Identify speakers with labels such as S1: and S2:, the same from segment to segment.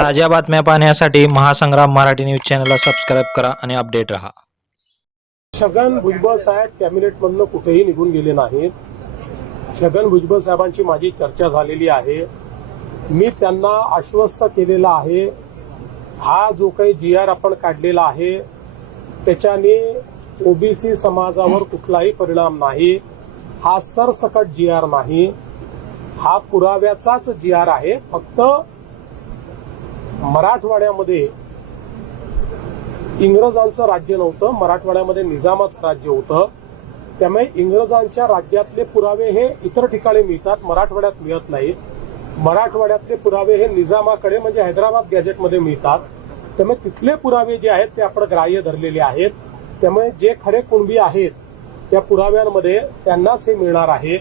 S1: ताज्या बातम्या पाहण्यासाठी महासंग्राम मराठी न्यूज चॅनलला सबस्क्राईब करा आणि अपडेट राहा.
S2: छगन भुजबळ साहेब कॅबिनेटमधनं कुठेही निघून गेले नाहीत. छगन भुजबळ साहेबांची माझी चर्चा झालेली आहे. मी त्यांना आश्वस्त केलेलं आहे. हा जो काही जी आर आपण काढलेला आहे त्याच्याने ओबीसी समाजावर कुठलाही परिणाम नाही. हा सरसकट जी आर नाही. हा पुराव्याचाच जी आर आहे. फक्त मराठवाड्यामध्ये इंग्रजांचं राज्य नव्हतं मराठवाड्यामध्ये निजामाचं राज्य होतं. त्यामुळे इंग्रजांच्या राज्यातले पुरावे हे इतर ठिकाणी मिळतात मराठवाड्यात मिळत नाही मराठवाड्यातले पुरावे हे निजामाकडे म्हणजे हैदराबाद गॅजेटमध्ये मिळतात. त्यामुळे तिथले पुरावे जे आहेत ते आपण ग्राह्य धरलेले आहेत. त्यामुळे जे खरे कुणबी आहेत त्या पुराव्यांमध्ये त्यांनाच हे मिळणार आहे.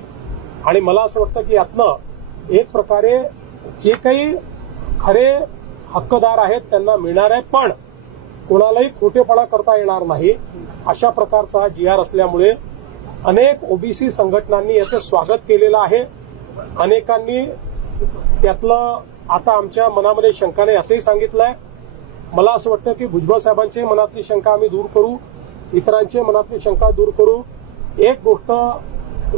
S2: आणि मला असं वाटतं की यातनं एक प्रकारे जे काही खरे हक्कदार आहेत त्यांना मिळणार आहे पण कोणालाही खोटेपणा करता येणार नाही. अशा प्रकारचा हा जी आर असल्यामुळे अनेक ओबीसी संघटनांनी याचं स्वागत केलेलं आहे. अनेकांनी त्यातलं आता आमच्या मनामध्ये शंकाने असंही सांगितलंय. मला असं वाटतं की भुजबळ साहेबांची मनातली शंका आम्ही दूर करू इतरांची मनातली शंका दूर करू. एक गोष्ट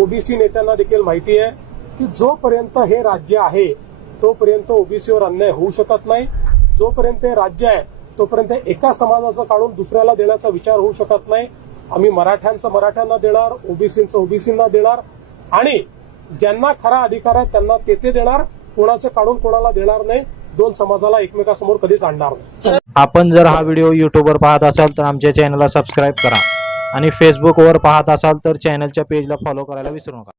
S2: ओबीसी नेत्यांना देखील माहिती आहे की जोपर्यंत हे राज्य आहे तोपर्यंत ओबीसीवर अन्याय होऊ शकत नाही. जोपर्यंत राज्य आहे तोपर्यंत एका समाजाचं काढून दुसऱ्याला देण्याचा विचार होऊ शकत नाही. आम्ही मराठ्यांचं मराठ्यांना देणार ओबीसीचं ओबीसींना देणार आणि ज्यांना खरा अधिकार आहे त्यांना तेथे देणार. कोणाचं काढून कोणाला देणार नाही दोन समाजाला एकमेकासमोर कधीच आणणार नाही.
S1: आपण जर हा व्हिडिओ यूट्यूबवर पाहत असाल तर आमच्या चॅनलला सबस्क्राईब करा. आणि फेसबुकवर पाहत असाल तर चॅनलच्या पेजला फॉलो करायला विसरू नका.